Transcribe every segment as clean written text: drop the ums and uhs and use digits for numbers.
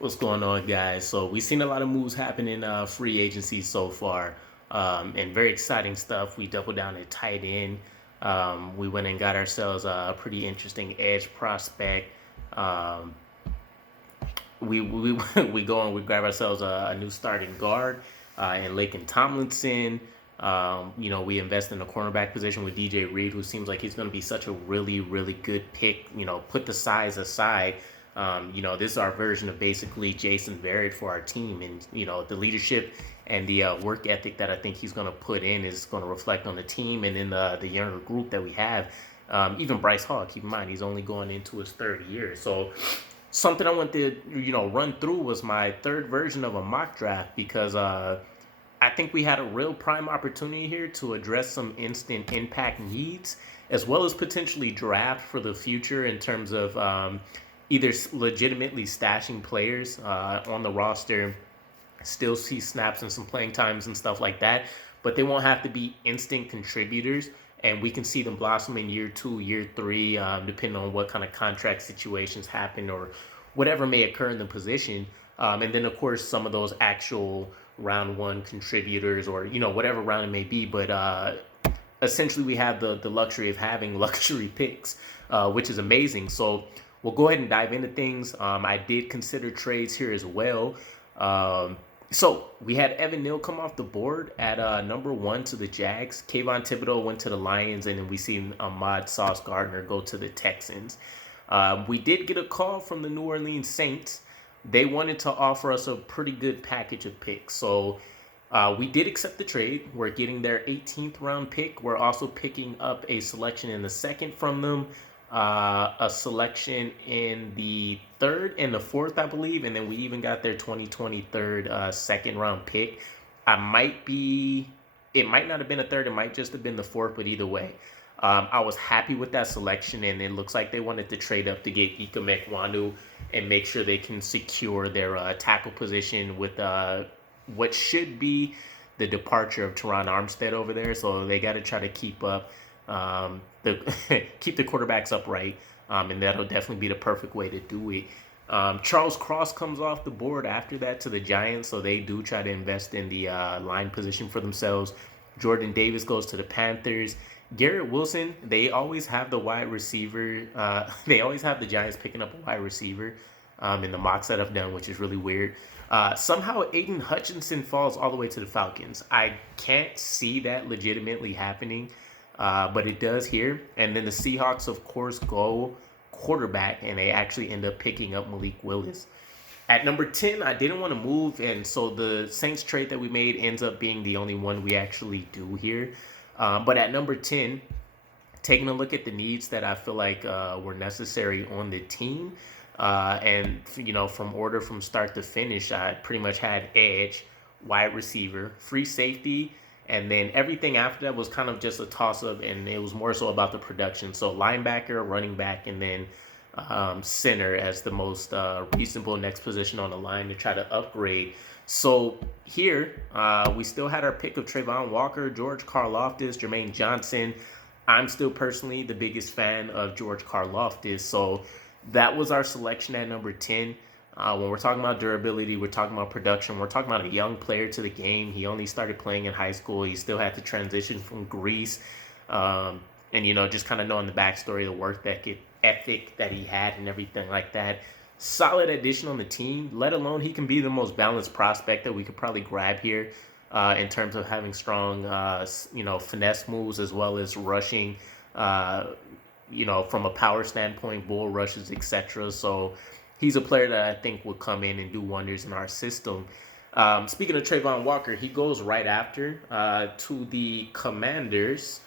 What's going on, guys? So we've seen a lot of moves happen in free agency so far, and very exciting stuff. We doubled down at tight end. We went and got ourselves a pretty interesting edge prospect. Um, we we go and we grab ourselves a new starting guard in Lakin Tomlinson. We invest in the cornerback position with DJ Reed, who seems like he's going to be such a really good pick. Put the size aside. This is our version of basically Jason Verrett for our team, and the leadership and the work ethic that I think he's going to put in is going to reflect on the team and in the younger group that we have. Even Bryce Hall, keep in mind, he's only going into his third year, so something I want to run through was my third version of a mock draft because I think we had a real prime opportunity here to address some instant impact needs as well as potentially draft for the future in terms of either legitimately stashing players on the roster, still see snaps and some playing times and stuff like that, but they won't have to be instant contributors. And we can see them blossom in year 2, year 3, depending on what kind of contract situations happen or whatever may occur in the position. And then, of course, some of those actual round 1 contributors or, whatever round it may be. But essentially, we have the luxury of having luxury picks, which is amazing. So we'll go ahead and dive into things. I did consider trades here as well. So we had Evan Neal come off the board at number 1 to the Jags. Kayvon Thibodeau went to the Lions, and then we see Ahmad Sauce Gardner go to the Texans. We did get a call from the New Orleans Saints. They wanted to offer us a pretty good package of picks. So we did accept the trade. We're getting their 18th round pick. We're also picking up a selection in the second from them. A selection in the 3rd and the 4th, I believe, and then we even got their 2023 second round pick. It might not have been a 3rd, it might just have been the 4th, but either way, I was happy with that selection, and it looks like they wanted to trade up to get Ika Mekwanu and make sure they can secure their tackle position with what should be the departure of Teron Armstead over there, so they got to try to keep up. Keep the quarterbacks upright, and that'll definitely be the perfect way to do it. Charles Cross comes off the board after that to the Giants, so they do try to invest in the line position for themselves. Jordan Davis goes to the Panthers. Garrett Wilson, they always have the wide receiver. They always have the Giants picking up a wide receiver in the mocks that I've done, which is really weird. Somehow Aiden Hutchinson falls all the way to the Falcons. I can't see that legitimately happening. But it does here. And then the Seahawks, of course, go quarterback, and they actually end up picking up Malik Willis. At number 10, I didn't want to move, and so the Saints trade that we made ends up being the only one we actually do here. But at number 10, taking a look at the needs that I feel like were necessary on the team, and from start to finish, I pretty much had edge, wide receiver, free safety, and then everything after that was kind of just a toss-up, and it was more so about the production. So linebacker, running back, and then center as the most reasonable next position on the line to try to upgrade. So here, we still had our pick of Trayvon Walker, George Karlaftis, Jermaine Johnson. I'm still personally the biggest fan of George Karlaftis. So that was our selection at number 10. When we're talking about durability, we're talking about production, we're talking about a young player to the game. He only started playing in high school. He still had to transition from Greece. And, just kind of knowing the backstory, the work ethic that he had and everything like that. Solid addition on the team, let alone he can be the most balanced prospect that we could probably grab here in terms of having strong, finesse moves as well as rushing, from a power standpoint, bull rushes, etc. So he's a player that I think would come in and do wonders in our system. Speaking of Trayvon Walker, he goes right after to the Commanders.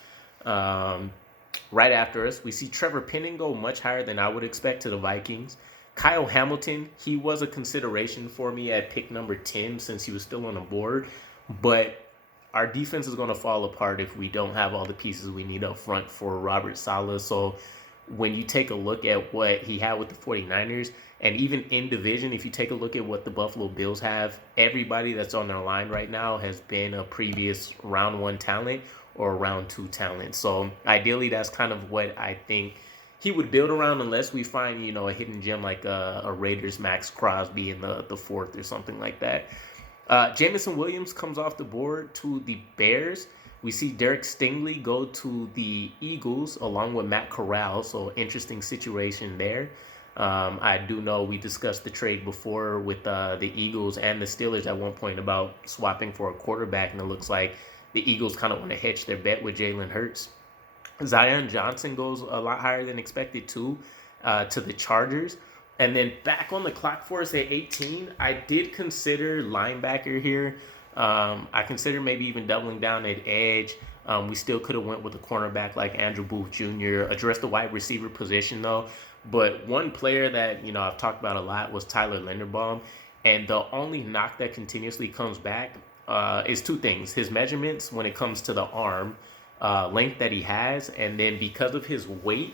Right after us, we see Trevor Penning go much higher than I would expect to the Vikings. Kyle Hamilton, he was a consideration for me at pick number 10 since he was still on the board. But our defense is going to fall apart if we don't have all the pieces we need up front for Robert Saleh. So when you take a look at what he had with the 49ers, and even in division, if you take a look at what the Buffalo Bills have, everybody that's on their line right now has been a previous round 1 talent or round 2 talent. So ideally, that's kind of what I think he would build around unless we find, a hidden gem like a Raiders Max Crosby in the fourth or something like that. Jameson Williams comes off the board to the Bears. We see Derek Stingley go to the Eagles along with Matt Corral, so interesting situation there. I do know we discussed the trade before with the Eagles and the Steelers at one point about swapping for a quarterback, and it looks like the Eagles kind of want to hedge their bet with Jalen Hurts. Zion Johnson goes a lot higher than expected too, to the Chargers. And then back on the clock for us at 18, I did consider linebacker here. I considered maybe even doubling down at edge. We still could have went with a cornerback like Andrew Booth Jr., addressed the wide receiver position though. But one player that, I've talked about a lot was Tyler Linderbaum. And the only knock that continuously comes back is two things. His measurements when it comes to the arm length that he has. And then because of his weight,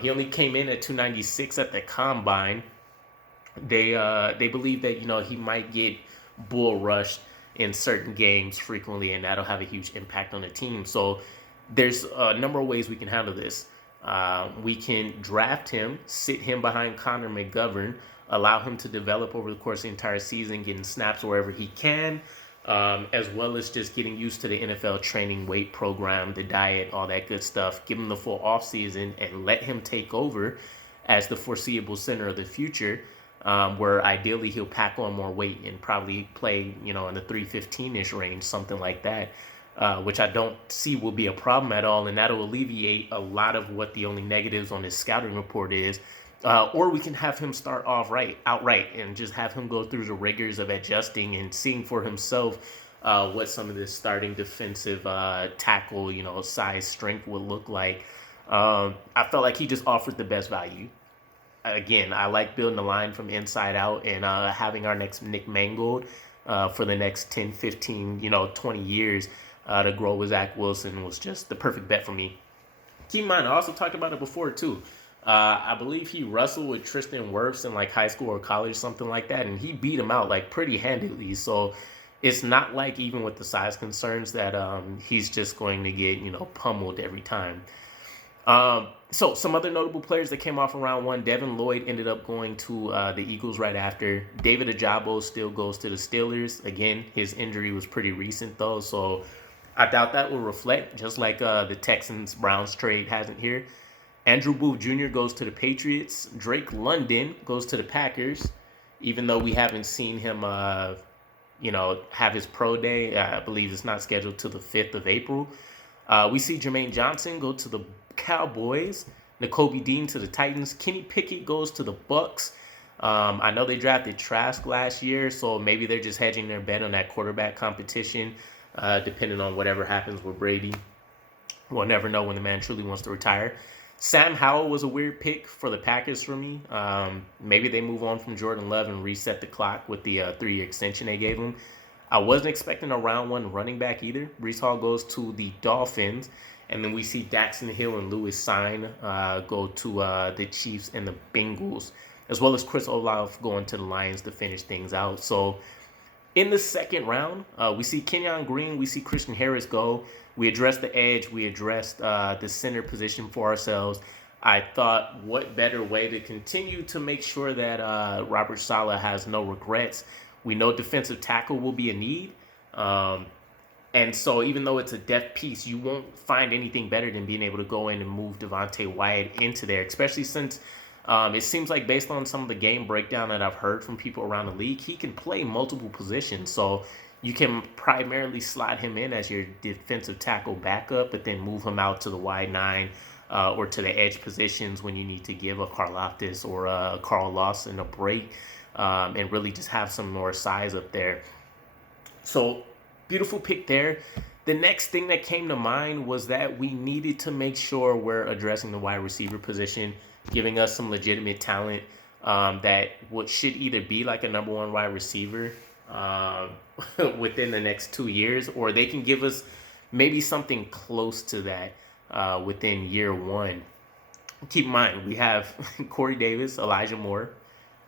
he only came in at 296 at the combine. They believe that, he might get bull rushed in certain games frequently, and that'll have a huge impact on the team. So there's a number of ways we can handle this. We can draft him, sit him behind Connor McGovern, allow him to develop over the course of the entire season, getting snaps wherever he can, as well as just getting used to the NFL training weight program, the diet, all that good stuff. Give him the full offseason and let him take over as the foreseeable center of the future, where ideally he'll pack on more weight and probably play, in the 315-ish range, something like that. Which I don't see will be a problem at all, and that'll alleviate a lot of what the only negatives on his scouting report is. Or we can have him start off outright and just have him go through the rigors of adjusting and seeing for himself what some of this starting defensive tackle, size, strength would look like. I felt like he just offered the best value. Again, I like building the line from inside out and having our next Nick Mangold for the next 10, 15, 20 years. To grow with Zach Wilson was just the perfect bet for me. Keep in mind, I also talked about it before too. I believe he wrestled with Tristan Wirfs in like high school or college, something like that, and he beat him out like pretty handily. So it's not like even with the size concerns that he's just going to get pummeled every time. So some other notable players that came off in round one. Devin Lloyd ended up going to the Eagles right after. David Ajabo still goes to the Steelers. Again, his injury was pretty recent though, so I doubt that will reflect, just like the Texans-Browns trade hasn't here. Andrew Booth Jr. goes to the Patriots. Drake London goes to the Packers, even though we haven't seen him, have his pro day. I believe it's not scheduled till the 5th of April. We see Jermaine Johnson go to the Cowboys. Nakobe Dean to the Titans. Kenny Pickett goes to the Bucks. I know they drafted Trask last year, so maybe they're just hedging their bet on that quarterback competition. Depending on whatever happens with Brady. We'll never know when the man truly wants to retire. Sam Howell was a weird pick for the Packers for me. Maybe they move on from Jordan Love and reset the clock with the 3-year extension they gave him. I wasn't expecting a round one running back either. Breece Hall goes to the Dolphins. And then we see Daxton Hill and Louis Sign go to the Chiefs and the Bengals, as well as Chris Olave going to the Lions to finish things out. So in the second round, we see Kenyon Green, we see Christian Harris go. We addressed the edge, we addressed the center position for ourselves. I thought, what better way to continue to make sure that Robert Saleh has no regrets. We know defensive tackle will be a need. And so even though it's a depth piece, you won't find anything better than being able to go in and move Devontae Wyatt into there, especially since it seems like based on some of the game breakdown that I've heard from people around the league, he can play multiple positions. So you can primarily slot him in as your defensive tackle backup, but then move him out to the wide nine or to the edge positions when you need to give a Karlaftis or a Carl Lawson a break and really just have some more size up there. So beautiful pick there. The next thing that came to mind was that we needed to make sure we're addressing the wide receiver position, giving us some legitimate talent that should either be like a number one wide receiver within the next 2 years, or they can give us maybe something close to that within year one. Keep in mind, we have Corey Davis, Elijah Moore.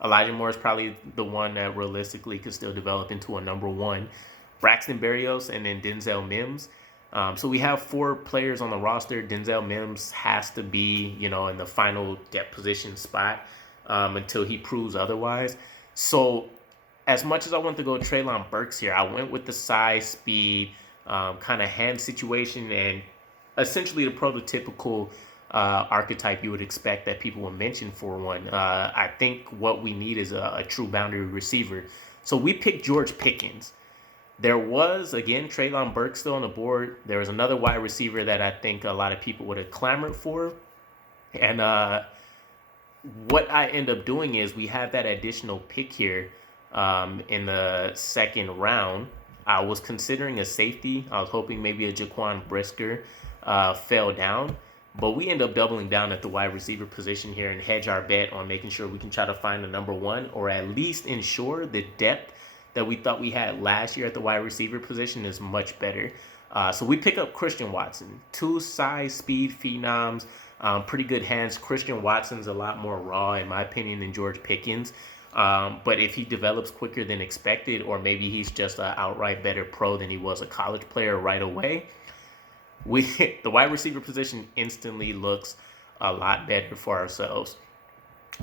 Elijah Moore is probably the one that realistically could still develop into a number one. Braxton Berrios and then Denzel Mims. So we have 4 players on the roster. Denzel Mims has to be, in the final depth position spot until he proves otherwise. So as much as I want to go Treylon Burks here, I went with the size, speed, kind of hand situation, and essentially the prototypical archetype you would expect that people would mention for one. I think what we need is a true boundary receiver. So we picked George Pickens. There was, again, Treylon Burks still on the board. There was another wide receiver that I think a lot of people would have clamored for. And what I end up doing is we have that additional pick here in the second round. I was considering a safety. I was hoping maybe a Jaquan Brisker fell down. But we end up doubling down at the wide receiver position here and hedge our bet on making sure we can try to find the number one, or at least ensure the depth that we thought we had last year at the wide receiver position is much better. So we pick up Christian Watson. 2 size, speed phenoms, pretty good hands. Christian Watson's a lot more raw, in my opinion, than George Pickens. But if he develops quicker than expected, or maybe he's just an outright better pro than he was a college player right away, the wide receiver position instantly looks a lot better for ourselves.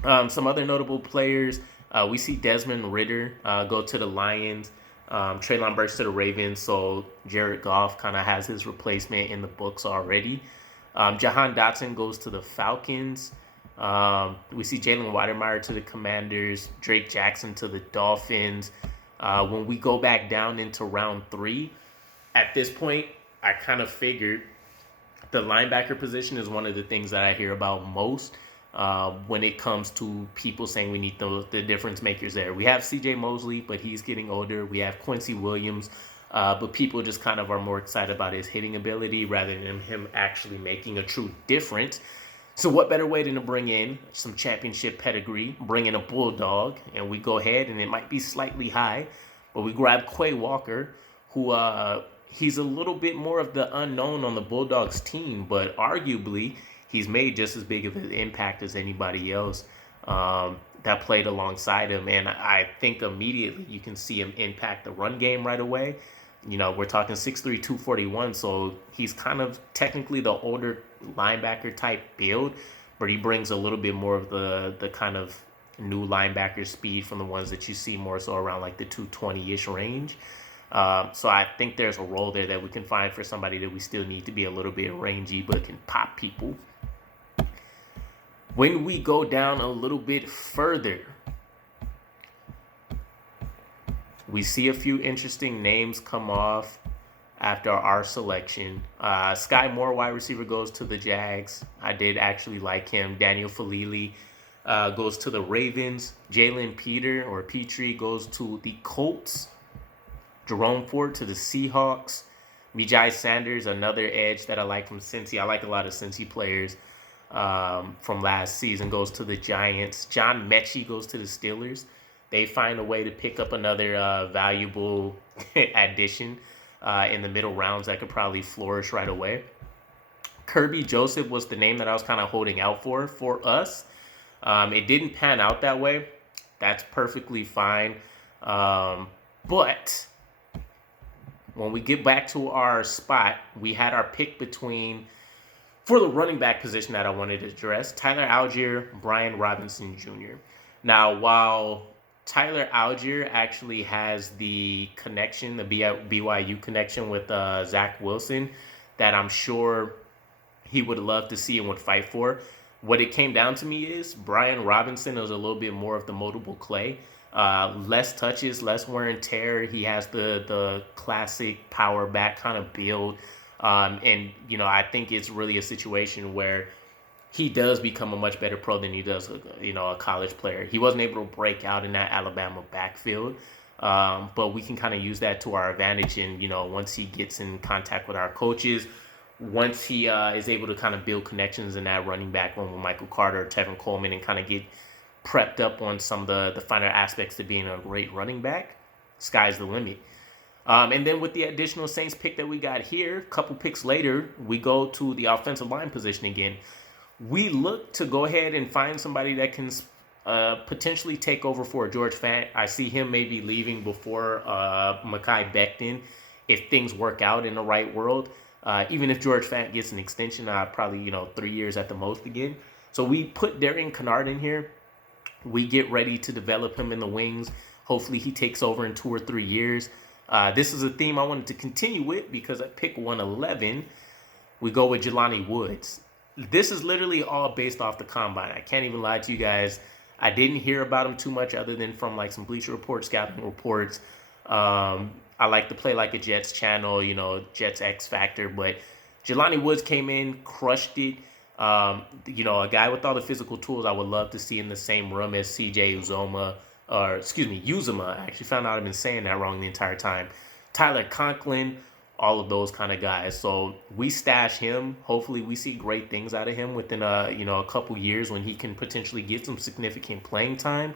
Some other notable players, we see Desmond Ridder go to the Lions, Treylon Burks to the Ravens, so Jared Goff kind of has his replacement in the books already. Jahan Dotson goes to the Falcons. We see Jalen Weidemeyer to the Commanders, Drake Jackson to the Dolphins. When we go back down into round 3, at this point, I kind of figured the linebacker position is one of the things that I hear about most when it comes to people saying we need the difference makers there. We have CJ Mosley, but he's getting older. We have Quincy Williams, but people just kind of are more excited about his hitting ability rather than him actually making a true difference. So what better way than to bring in some championship pedigree, bring in a bulldog, and we go ahead, and it might be slightly high, but we grab Quay Walker, who he's a little bit more of the unknown on the Bulldogs team, but arguably he's made just as big of an impact as anybody else that played alongside him. And I think immediately you can see him impact the run game right away. We're talking 6'3", 241, so he's kind of technically the older linebacker type build, but he brings a little bit more of the kind of new linebacker speed from the ones that you see more so around like the 220-ish range. So I think there's a role there that we can find for somebody that we still need to be a little bit rangy but can pop people. When we go down a little bit further, we see a few interesting names come off after our selection. Sky Moore, wide receiver, goes to the Jags. I did actually like him. Daniel Falili goes to the Ravens. Jalen Petrie goes to the Colts. Jerome Ford to the Seahawks. Mijai Sanders, another edge that I like from Cincy. I like a lot of Cincy players from last season, goes to the Giants. John Mechie goes to the Steelers. They find a way to pick up another valuable addition in the middle rounds that could probably flourish right away. Kirby Joseph was the name that I was kind of holding out for us. It didn't pan out that way. That's perfectly fine. But when we get back to our spot, we had our pick for the running back position that I wanted to address, Tyler Algier, Brian Robinson Jr. Now, while Tyler Algier actually has the connection, the BYU connection with Zach Wilson, that I'm sure he would love to see and would fight for. What it came down to me is Brian Robinson is a little bit more of the moldable clay. Less touches, less wear and tear. He has the classic power back kind of build. And I think it's really a situation where he does become a much better pro than he does, a college player. He wasn't able to break out in that Alabama backfield, but we can kind of use that to our advantage. And, once he gets in contact with our coaches, once he is able to kind of build connections in that running back room with Michael Carter, Tevin Coleman, and kind of get prepped up on some of the finer aspects to being a great running back, sky's the limit. And then with the additional Saints pick that we got here, a couple picks later, we go to the offensive line position again. We look to go ahead and find somebody that can potentially take over for George Fant. I see him maybe leaving before Mekhi Becton if things work out in the right world. Even if George Fant gets an extension, probably 3 years at the most again. So we put Darien Kennard in here. We get ready to develop him in the wings. Hopefully he takes over in 2 or 3 years. This is a theme I wanted to continue with because at pick 111, we go with Jelani Woods. This is literally all based off the combine. I can't even lie to you guys. I didn't hear about him too much other than from like some Bleacher Report, scouting reports. I like to play like a Jets channel, Jets X Factor. But Jelani Woods came in, crushed it. A guy with all the physical tools I would love to see in the same room as CJ Uzomah. Uzomah. I actually found out I've been saying that wrong the entire time. Tyler Conklin, all of those kind of guys. So we stash him. Hopefully we see great things out of him within a couple years when he can potentially get some significant playing time.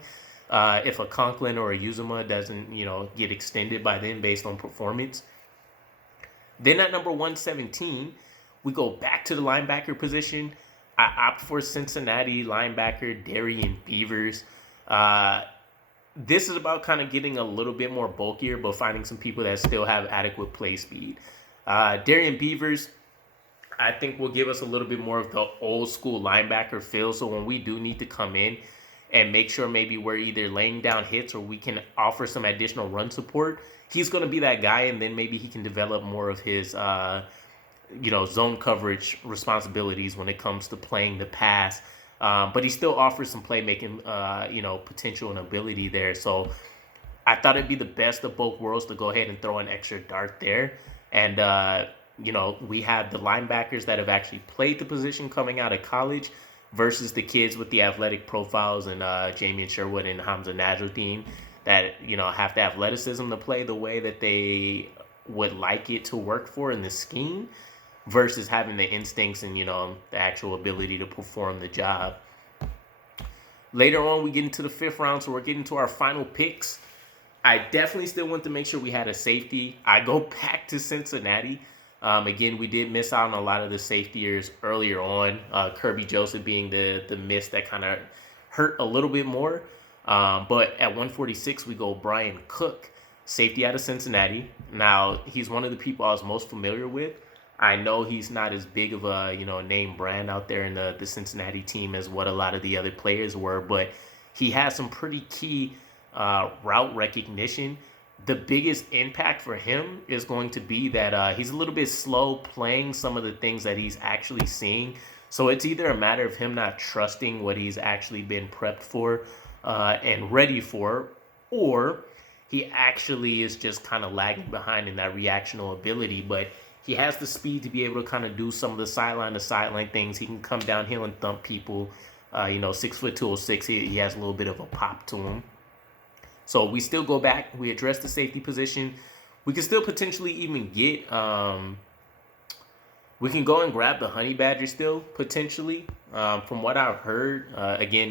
If a Conklin or a Uzomah doesn't, get extended by then based on performance. Then at number 117, we go back to the linebacker position. I opt for Cincinnati linebacker Darien Beavers. This is about kind of getting a little bit more bulkier, but finding some people that still have adequate play speed. Darien Beavers, I think, will give us a little bit more of the old school linebacker feel. So when we do need to come in and make sure maybe we're either laying down hits or we can offer some additional run support, he's going to be that guy. And then maybe he can develop more of his, zone coverage responsibilities when it comes to playing the pass. But he still offers some playmaking, potential and ability there. So I thought it'd be the best of both worlds to go ahead and throw an extra dart there. And, we have the linebackers that have actually played the position coming out of college versus the kids with the athletic profiles and Jamie Sherwood and Hamza Nasruddin that, have the athleticism to play the way that they would like it to work for in the scheme, versus having the instincts and, the actual ability to perform the job. Later on, we get into the 5th round, so we're getting to our final picks. I definitely still want to make sure we had a safety. I go back to Cincinnati. Again, we did miss out on a lot of the safetyers earlier on. Kirby Joseph being the miss that kind of hurt a little bit more. But at 146, we go Brian Cook, safety out of Cincinnati. Now, he's one of the people I was most familiar with. I know he's not as big of a, name brand out there in the Cincinnati team as what a lot of the other players were, but he has some pretty key route recognition. The biggest impact for him is going to be that he's a little bit slow playing some of the things that he's actually seeing. So it's either a matter of him not trusting what he's actually been prepped for and ready for, or he actually is just kind of lagging behind in that reactional ability. But he has the speed to be able to kind of do some of the sideline to sideline things. He can come downhill and thump people. 6'2", he has a little bit of a pop to him. So we still go back. We address the safety position. We can still potentially even get. We can go and grab the Honey Badger still potentially. From what I've heard, again,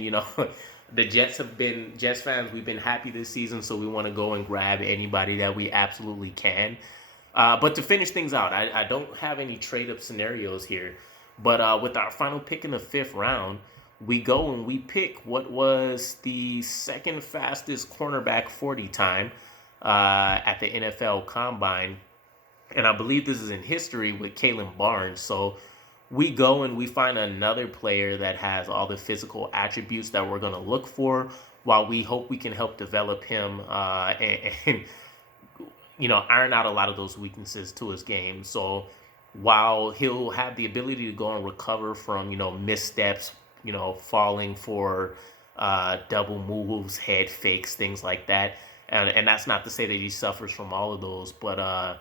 the Jets fans. We've been happy this season, so we want to go and grab anybody that we absolutely can. But to finish things out, I don't have any trade-up scenarios here. But with our final pick in the 5th round, we go and we pick what was the second fastest cornerback 40 time at the NFL Combine. And I believe this is in history with Kalen Barnes. So we go and we find another player that has all the physical attributes that we're going to look for, while we hope we can help develop him and iron out a lot of those weaknesses to his game. So while he'll have the ability to go and recover from, missteps, falling for double moves, head fakes, things like that. And that's not to say that he suffers from all of those, but,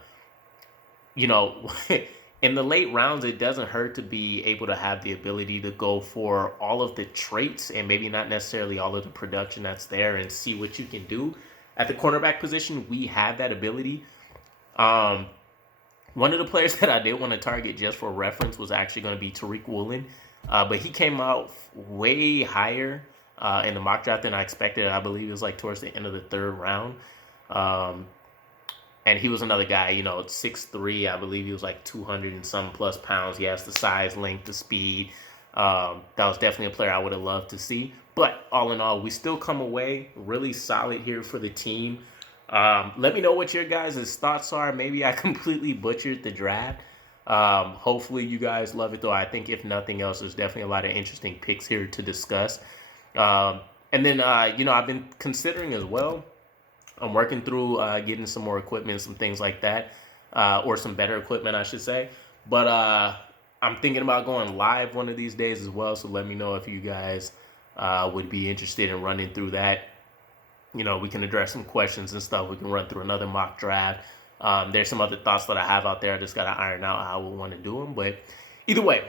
in the late rounds, it doesn't hurt to be able to have the ability to go for all of the traits and maybe not necessarily all of the production that's there and see what you can do. At the cornerback position, we have that ability. One of the players that I did want to target just for reference was actually going to be Tariq Woolen. But he came out way higher in the mock draft than I expected. I believe it was like towards the end of the 3rd round. And he was another guy, 6'3", I believe he was like 200 and some plus pounds. He has the size, length, the speed. That was definitely a player I would have loved to see. But all in all, we still come away really solid here for the team. Let me know what your guys' thoughts are. Maybe I completely butchered the draft. Hopefully you guys love it, though. I think if nothing else, there's definitely a lot of interesting picks here to discuss. And then, I've been considering as well. I'm working through getting some more equipment, some things like that, or some better equipment, I should say. But I'm thinking about going live one of these days as well. So let me know if you guys would be interested in running through that. We can address some questions and stuff. We can run through another mock draft. There's some other thoughts that I have out there. I just got to iron out how we want to do them. But either way,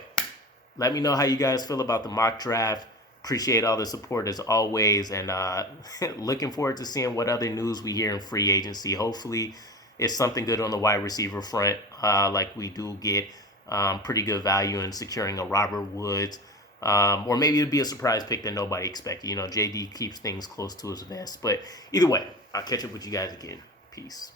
let me know how you guys feel about the mock draft. Appreciate all the support as always. And looking forward to seeing what other news we hear in free agency. Hopefully it's something good on the wide receiver front, like we do get pretty good value in securing a Robert Woods. Or maybe it'd be a surprise pick that nobody expected. JD keeps things close to his vest. But either way, I'll catch up with you guys again. Peace.